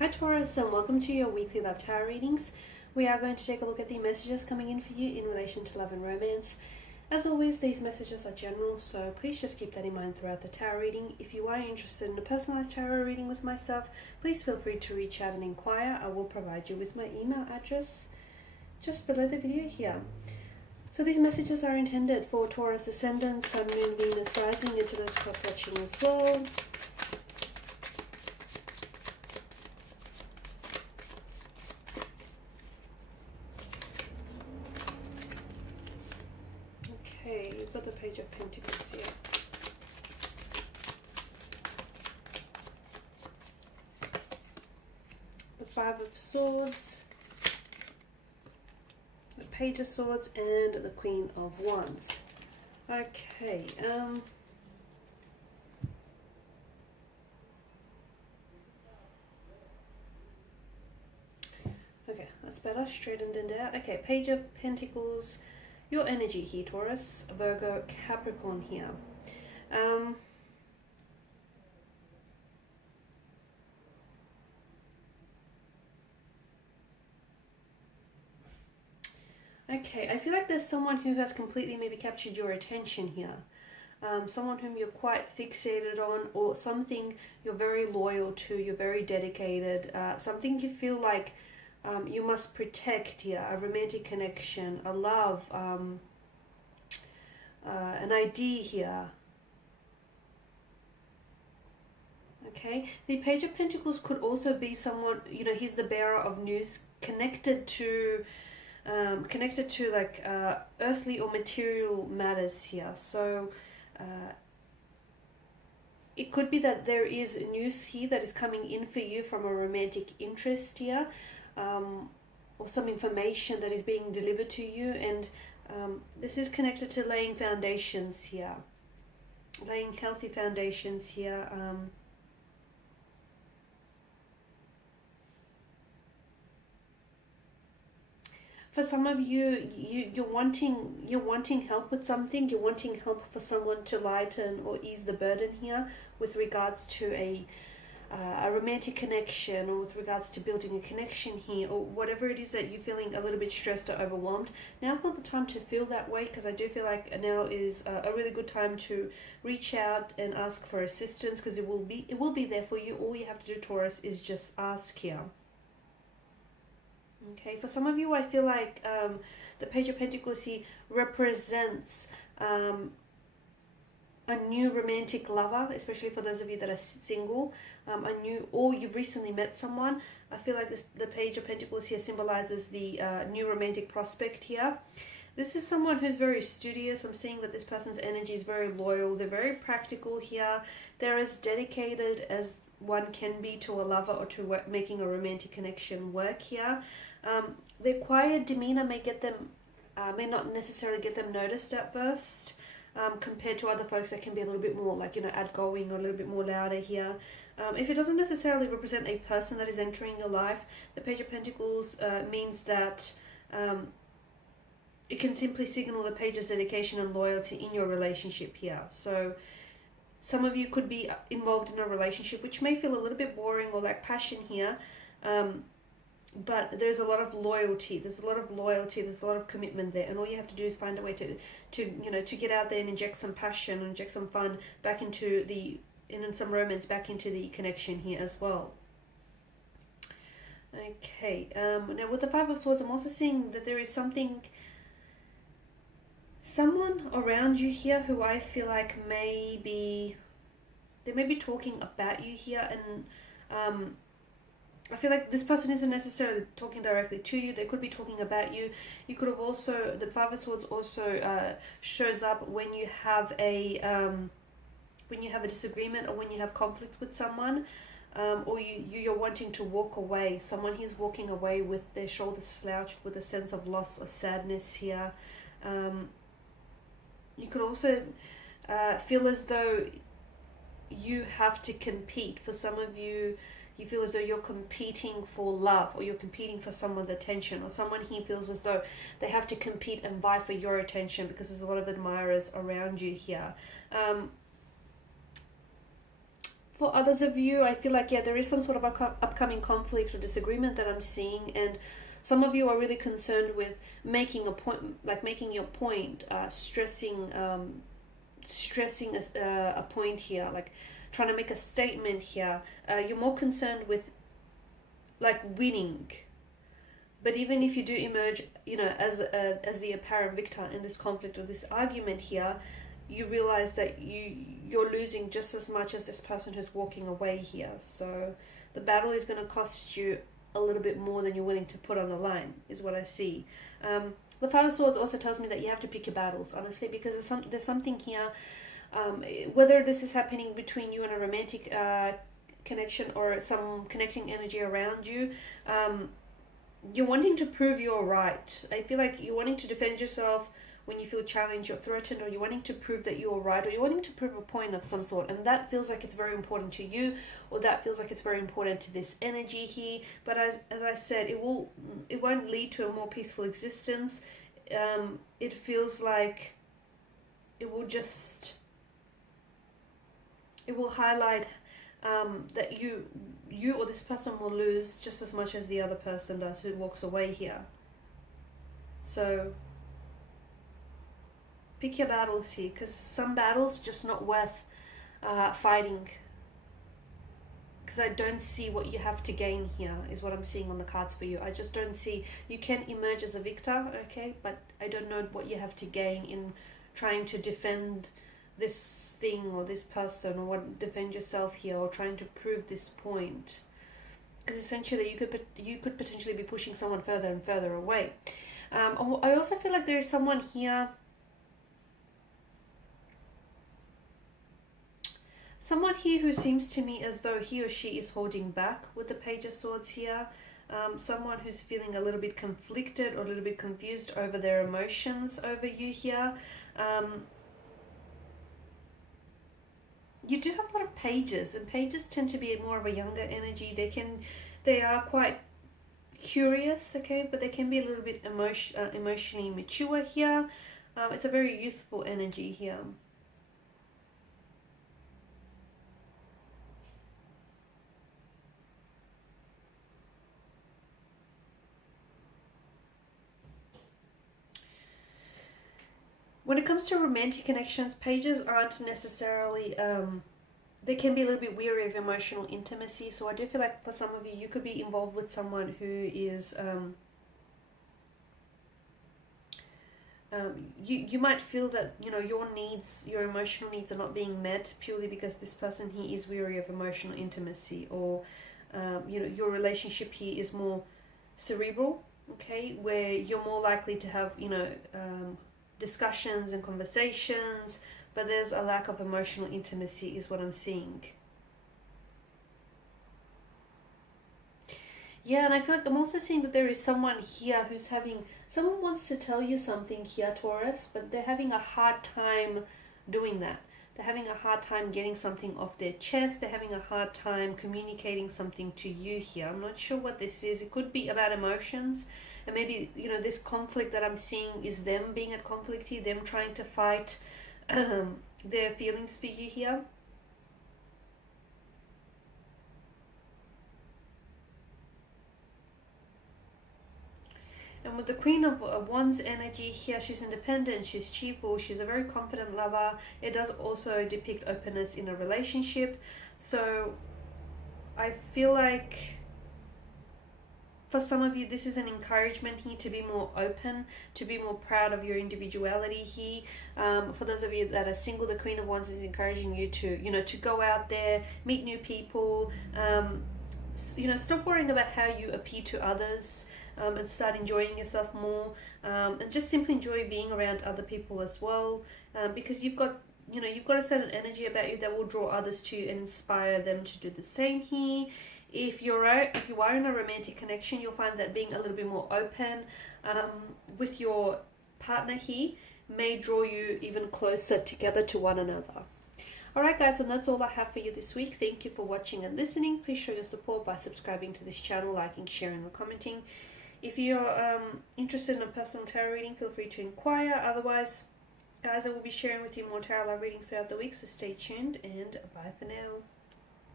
Hi Taurus, and welcome to your weekly love tarot readings. We are going to take a look at the messages coming in for you in relation to love and romance. As always, these messages are general, so please just keep that in mind throughout the tarot reading. If you are interested in a personalized tarot reading with myself, please feel free to reach out and inquire. I will provide you with my email address just below the video here. So these messages are intended for Taurus ascendant, Sun, Moon, Venus, rising, and to those cross-watching as well. Okay, you've got the Page of Pentacles here. The Five of Swords, the Page of Swords, and the Queen of Wands. Okay, okay, that's better, straightened and out. Okay, Page of Pentacles, your energy here, Taurus, Virgo, Capricorn here. Okay, I feel like there's someone who has completely maybe captured your attention here. Someone whom you're quite fixated on, or something you're very loyal to, you're very dedicated, something you feel like you must protect here, a romantic connection, a love, an idea here. Okay, the Page of Pentacles could also be someone, you know, he's the bearer of news, connected to like earthly or material matters here. So it could be that there is news here that is coming in for you from a romantic interest here, or some information that is being delivered to you, and this is connected to laying foundations here, laying healthy foundations here. For some of you, you're wanting help with something. You're wanting help for someone to lighten or ease the burden here with regards to a romantic connection, or with regards to building a connection here, or whatever it is that you're feeling a little bit stressed or overwhelmed. Now's not the time to feel that way, because I do feel like now is a really good time to reach out and ask for assistance, because it will be there for you. All you have to do, Taurus, is just ask here. Okay, for some of you, I feel like the Page of Pentacles here represents a new romantic lover, especially for those of you that are single, or you've recently met someone. I feel like the Page of Pentacles here symbolizes the new romantic prospect here. This is someone who's very studious. I'm seeing that this person's energy is very loyal. They're very practical here. They're as dedicated as one can be to a lover or to making a romantic connection work here. Their quiet demeanor may not necessarily get them noticed at first, compared to other folks that can be a little bit more, like, you know, outgoing or a little bit more louder here. If it doesn't necessarily represent a person that is entering your life, the Page of Pentacles means that it can simply signal the page's dedication and loyalty in your relationship here. So some of you could be involved in a relationship which may feel a little bit boring or lack passion here, but there's a lot of loyalty. There's a lot of commitment there, and all you have to do is find a way to get out there and inject some passion, inject some fun back into and some romance back into the connection here as well. Okay, now with the Five of Swords, I'm also seeing that there is someone around you here who I feel like they may be talking about you here, and I feel like this person isn't necessarily talking directly to you. They could be talking about you. You could have also, the Five of Swords also shows up when you have a disagreement, or when you have conflict with someone, or you're wanting to walk away. Someone who's walking away with their shoulders slouched, with a sense of loss or sadness here. You could also feel as though you have to compete. For some of you, you feel as though you're competing for love, or you're competing for someone's attention, or someone here feels as though they have to compete and vie for your attention because there's a lot of admirers around you here. For others of you, I feel like, yeah, there is some sort of upcoming conflict or disagreement that I'm seeing, and some of you are really concerned with making a point, like making your point, stressing a point here, like trying to make a statement here. You're more concerned with like winning. But even if you do emerge, you know, as the apparent victor in this conflict or this argument here, you realize that you're losing just as much as this person who's walking away here. So the battle is going to cost you a little bit more than you're willing to put on the line, is what I see. The Five of Swords also tells me that you have to pick your battles, honestly, because there's something here, whether this is happening between you and a romantic connection or some connecting energy around you, you're wanting to prove you're right. I feel like you're wanting to defend yourself when you feel challenged or threatened, or you're wanting to prove that you're right, or you're wanting to prove a point of some sort, and that feels like it's very important to you, or that feels like it's very important to this energy here. But as I said, it won't lead to a more peaceful existence. It feels like it will highlight that you or this person will lose just as much as the other person does who walks away here. So pick your battles here, because some battles just not worth fighting, because I don't see what you have to gain here, is what I'm seeing on the cards for you. I just don't see, you can emerge as a victor, okay, but I don't know what you have to gain in trying to defend this thing or this person, or defend yourself here, or trying to prove this point, because essentially you could potentially be pushing someone further and further away. I also feel like there is someone here, who seems to me as though he or she is holding back with the Page of Swords here. Someone who's feeling a little bit conflicted or a little bit confused over their emotions over you here. You do have a lot of pages, and pages tend to be more of a younger energy. They are quite curious, okay, but they can be a little bit emotionally mature here. It's a very youthful energy here. When it comes to romantic connections, pages aren't necessarily, they can be a little bit weary of emotional intimacy. So I do feel like for some of you, you could be involved with someone who is, you might feel that, you know, your emotional needs are not being met purely because this person here is weary of emotional intimacy, or, you know, your relationship here is more cerebral, okay, where you're more likely to have, you know, discussions and conversations, but there's a lack of emotional intimacy is what I'm seeing. Yeah, and I feel like I'm also seeing that there is someone here someone wants to tell you something here, Taurus, but they're having a hard time doing that. They're having a hard time getting something off their chest. They're having a hard time communicating something to you here. I'm not sure what this is. It could be about emotions. And maybe, you know, this conflict that I'm seeing is them being at conflict here, them trying to fight their feelings for you here. And with the Queen of Wands energy here, she's independent, she's cheerful, she's a very confident lover. It does also depict openness in a relationship. So I feel like for some of you, this is an encouragement here to be more open, to be more proud of your individuality here. For those of you that are single, the Queen of Wands is encouraging you to, you know, to go out there, meet new people, you know, stop worrying about how you appear to others, and start enjoying yourself more, and just simply enjoy being around other people as well, because you've got a certain energy about you that will draw others to you and inspire them to do the same here. If you are in a romantic connection, you'll find that being a little bit more open with your partner here may draw you even closer together to one another. Alright guys, and that's all I have for you this week. Thank you for watching and listening. Please show your support by subscribing to this channel, liking, sharing, or commenting. If you're interested in a personal tarot reading, feel free to inquire. Otherwise, guys, I will be sharing with you more tarot readings throughout the week, so stay tuned and bye for now.